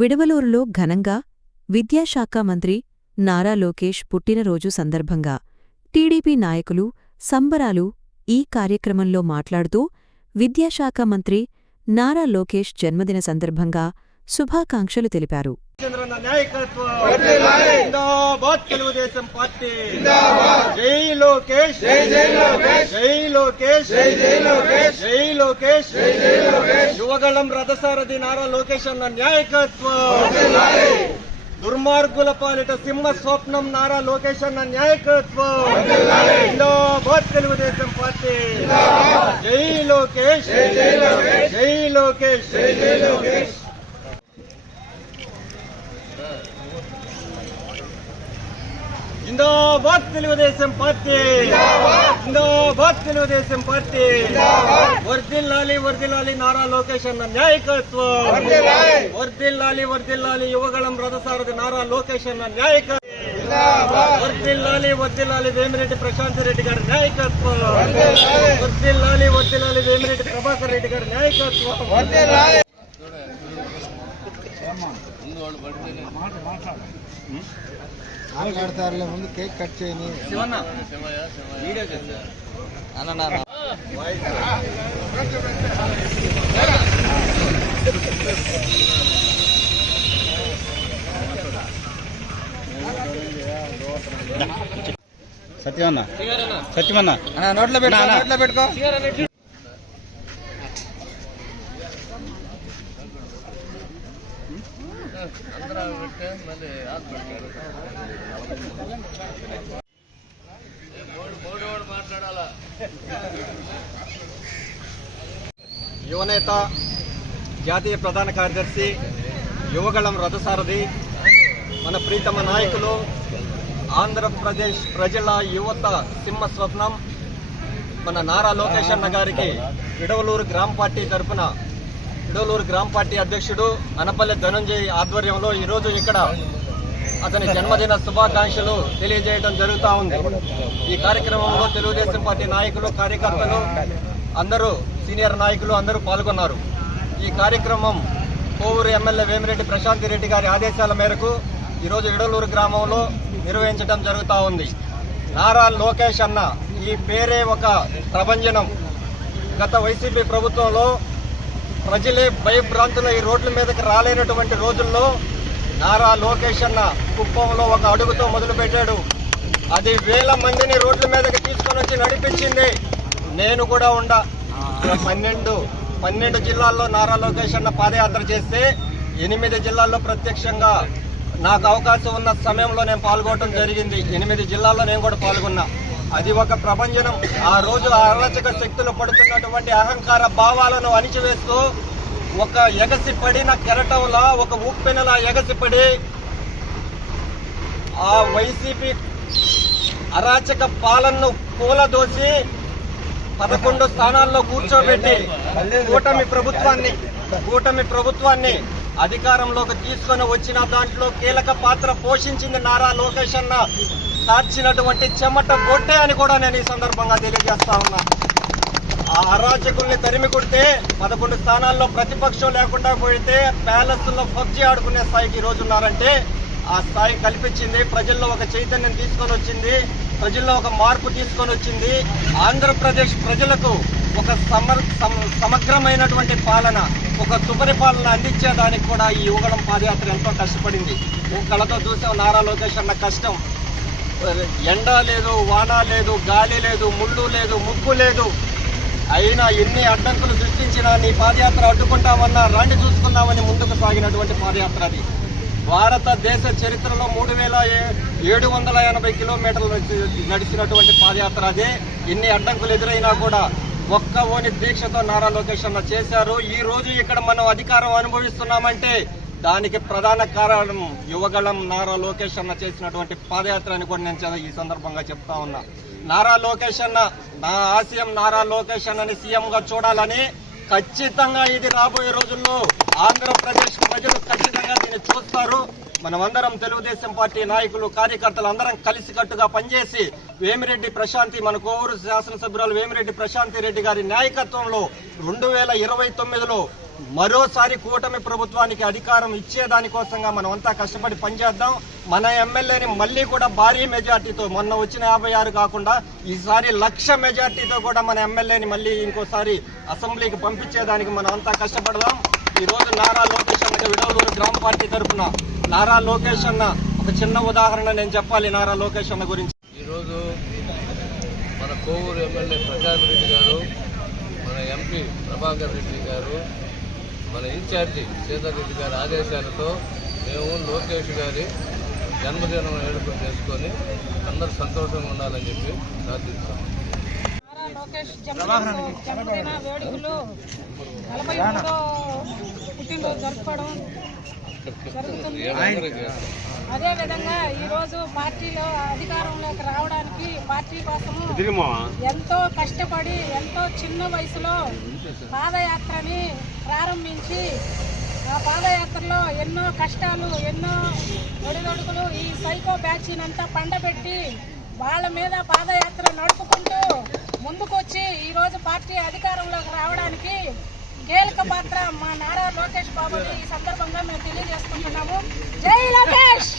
విడవలూరులో ఘనంగా విద్యాశాఖ మంత్రి నారా లోకేష్ పుట్టినరోజు సందర్భంగా టీడీపీ నాయకులు సంబరాలు. ఈ కార్యక్రమంలో మాట్లాడుతూ విద్యాశాఖ మంత్రి నారా లోకేష్ జన్మదిన సందర్భంగా శుభాకాంక్షలు తెలిపారు. యువగళం రథసారథి నారా లోకేష్ అన్న నాయకత్వం, దుర్మార్గుల పాలిట సింహ స్వప్నం నారా లోకేష్ అన్న నాయకత్వం. జిందాబాద్ తెలుగుదేశం పార్టీ. జై లోకేష్, జై లోకేష్, జై లోకేష్. జిందాబాద్ తెలుగుదేశం పార్టీ, జిందాబాద్ తెలుగుదేశం పార్టీ. వర్ధిల్లాలి, వర్ధిల్లాలి నారా లోకేష్ అన్న నాయకత్వం. వర్ధిల్లాలి, వర్ధిల్లాలి యువగళం రథసారథి నారా లోకేష్ అన్న నాయకత్వం. వర్ధిల్లాలి, వర్ధిల్లాలి వేమిరెడ్డి ప్రశాంత్ రెడ్డి గారి నాయకత్వం. వర్ధిల్లాలి, వర్ధిల్లాలి వేమిరెడ్డి ప్రభాకర్ రెడ్డి గారి నాయకత్వం. మాట్లాడతారులే, ముందు కేక్ కట్ చేయని. సత్యమన్నా, సత్యమన్నా నోట్లో పెట్టుకో, నోట్లో పెట్టుకో. యువనేత, జాతీయ ప్రధాన కార్యదర్శి, యువగళం రథసారథి, మన ప్రీతమ నాయకులు, ఆంధ్రప్రదేశ్ ప్రజల యువత సింహ స్వప్నం మన నారా లోకేష్ అన్న గారికి విడవలూరు గ్రామ పార్టీ తరఫున, విడవలూరు గ్రామ పార్టీ అధ్యక్షుడు అనపల్లి ధనంజయ్ ఆధ్వర్యంలో ఈరోజు ఇక్కడ అతని జన్మదిన శుభాకాంక్షలు తెలియజేయడం జరుగుతూ ఉంది. ఈ కార్యక్రమంలో తెలుగుదేశం పార్టీ నాయకులు, కార్యకర్తలు, అందరూ సీనియర్ నాయకులు అందరూ పాల్గొన్నారు. ఈ కార్యక్రమం కోవూరు ఎమ్మెల్యే వేమిరెడ్డి ప్రశాంత్ రెడ్డి గారి ఆదేశాల మేరకు ఈరోజు విడవలూరు గ్రామంలో నిర్వహించడం జరుగుతూ ఉంది. నారా లోకేష్ అన్న ఈ పేరే ఒక ప్రభంజనం. గత వైసీపీ ప్రభుత్వంలో ప్రజలే భయభ్రాంతులు ఈ రోడ్ల మీదకి రాలేనటువంటి రోజుల్లో నారా లోకేష్ అన్న కుప్పంలో ఒక అడుగుతో మొదలుపెట్టాడు. అది వేల మందిని రోడ్ల మీదకి తీసుకొని వచ్చి నడిపించింది. నేను కూడా 12 జిల్లాల్లో నారా లోకేష్ అన్న పాదయాత్ర చేస్తే 8 జిల్లాల్లో ప్రత్యక్షంగా నాకు అవకాశం ఉన్న సమయంలో నేను పాల్గొనడం జరిగింది. 8 జిల్లాల్లో నేను కూడా పాల్గొన్నా. అది ఒక ప్రభంజనం. ఆ రోజు అరాచక శక్తులు పడుతున్నటువంటి అహంకార భావాలను అణిచివేస్తూ ఒక ఎగసిపడిన కెరటంలా, ఒక ఉప్పెనలా ఎగసిపడి ఆ వైసీపీ అరాచక పాలనను కూలదోసి 11 స్థానాల్లో కూర్చోబెట్టి కూటమి ప్రభుత్వాన్ని అధికారంలోకి తీసుకొని వచ్చిన దాంట్లో కీలక పాత్ర పోషించింది నారా లోకేష్ అన్న సార్చినటువంటి చెమట బొట్టే అని కూడా నేను ఈ సందర్భంగా తెలియజేస్తా ఉన్నా. ఆ అరాచకుల్ని తరిమి కొడితే 11 స్థానాల్లో ప్రతిపక్షం లేకుండా పోయితే ప్యాలెస్లో పబ్జీ ఆడుకునే స్థాయికి ఈ రోజు ఉన్నారంటే ఆ స్థాయి కల్పించింది. ప్రజల్లో ఒక చైతన్యం తీసుకొని వచ్చింది, ప్రజల్లో ఒక మార్పు తీసుకొని వచ్చింది. ఆంధ్రప్రదేశ్ ప్రజలకు ఒక సమగ్రమైనటువంటి పాలన, ఒక సుపరిపాలన అందించేదానికి కూడా ఈ యువగళం పాదయాత్ర ఎంతో కష్టపడింది. కళతో చూసాం నారా లోకేష్ అన్న కష్టం. ఎండ లేదు, వాన లేదు, గాలి లేదు, ముళ్ళు లేదు, ముగ్గు లేదు. అయినా ఎన్ని అడ్డంకులు సృష్టించినా నీ పాదయాత్ర అడ్డుకుంటామన్నా రండి చూసుకుందామని ముందుకు సాగినటువంటి పాదయాత్ర అది. భారతదేశ చరిత్రలో 3780 కిలోమీటర్లు నడిచినటువంటి పాదయాత్ర అదే. ఎన్ని అడ్డంకులు ఎదురైనా కూడా ఒక్క ఓని దీక్షతో నారా లోకేష్ అన్న చేశారు. ఈ రోజు ఇక్కడ మనం అధికారం అనుభవిస్తున్నామంటే దానికి ప్రధాన కారణం యువగళం నారా లోకేష్ అన్న చేసినటువంటి పాదయాత్ర అని కూడా నేను ఈ సందర్భంగా చెప్తా ఉన్నా. నారా లోకేష్ అన్న, నా ఆశయం నారా లోకేష్ అన్నని సీఎంగా చూడాలని. ఖచ్చితంగా ఇది రాబోయే రోజుల్లో ఆంధ్రప్రదేశ్ ప్రజలు ఖచ్చితంగా దీన్ని చూస్తారు. మనమందరం తెలుగుదేశం పార్టీ నాయకులు, కార్యకర్తలు అందరం కలిసికట్టుగా పనిచేసి వేమిరెడ్డి ప్రశాంతి, మన కోవూరు శాసనసభ్యురాలు వేమిరెడ్డి ప్రశాంతి రెడ్డి గారి నాయకత్వంలో 2029లో మరోసారి కూటమి ప్రభుత్వానికి అధికారం ఇచ్చేదానికోసంగా మనం అంతా కష్టపడి పనిచేద్దాం. మన ఎమ్మెల్యేని మళ్ళీ కూడా భారీ మెజార్టీతో, మొన్న వచ్చిన 56 కాకుండా ఈసారి 1,00,000 మెజార్టీతో కూడా మన ఎమ్మెల్యేని మళ్ళీ ఇంకోసారి అసెంబ్లీకి పంపించేదానికి మనం అంతా కష్టపడదాం. ఈ రోజు నారా లోకేష్ అన్నకి విడవలూరు గ్రామ పార్టీ తరఫున నారా లోకేష్ అన్న ఒక చిన్న ఉదాహరణ నేను చెప్పాలి. నారా లోకేష్ అన్న గురించి ఈరోజు మన కోవూరు ఎమ్మెల్యే ప్రశాంత్ రెడ్డి గారు, మన ఎంపీ ప్రభాకర్ రెడ్డి గారు, మన ఇన్ఛార్జి సీతారెడ్డి రెడ్డి గారి ఆదేశాలతో మేము లోకేష్ గారి జన్మదినం వేడుకలు చేసుకొని అందరూ సంతోషంగా ఉండాలని చెప్పి ప్రార్థిస్తాం. లోకేష్ జన్మదిన వేడుకలు 43వ పుట్టినరోజు జరుపుకోవడం జరుగుతుంది. అదేవిధంగా ఈరోజు పార్టీలో అధికారంలోకి రావడానికి పార్టీ కోసము ఎంతో కష్టపడి ఎంతో చిన్న వయసులో పాదయాత్రని ప్రారంభించి ఆ పాదయాత్రలో ఎన్నో కష్టాలు, ఎన్నో ఒడిదొడుకులు ఈ సైకో బ్యాచీనంతా పండబెట్టి వాళ్ళ మీద పాదయాత్ర నడుపుకుంటూ ముందుకొచ్చి ఈరోజు పార్టీ అధికారంలోకి రావడానికి కీలక పాత్ర మా నారా లోకేష్ బాబుని ఈ సందర్భంగా మేము తెలియజేసుకుంటున్నాము. జై లోకేష్!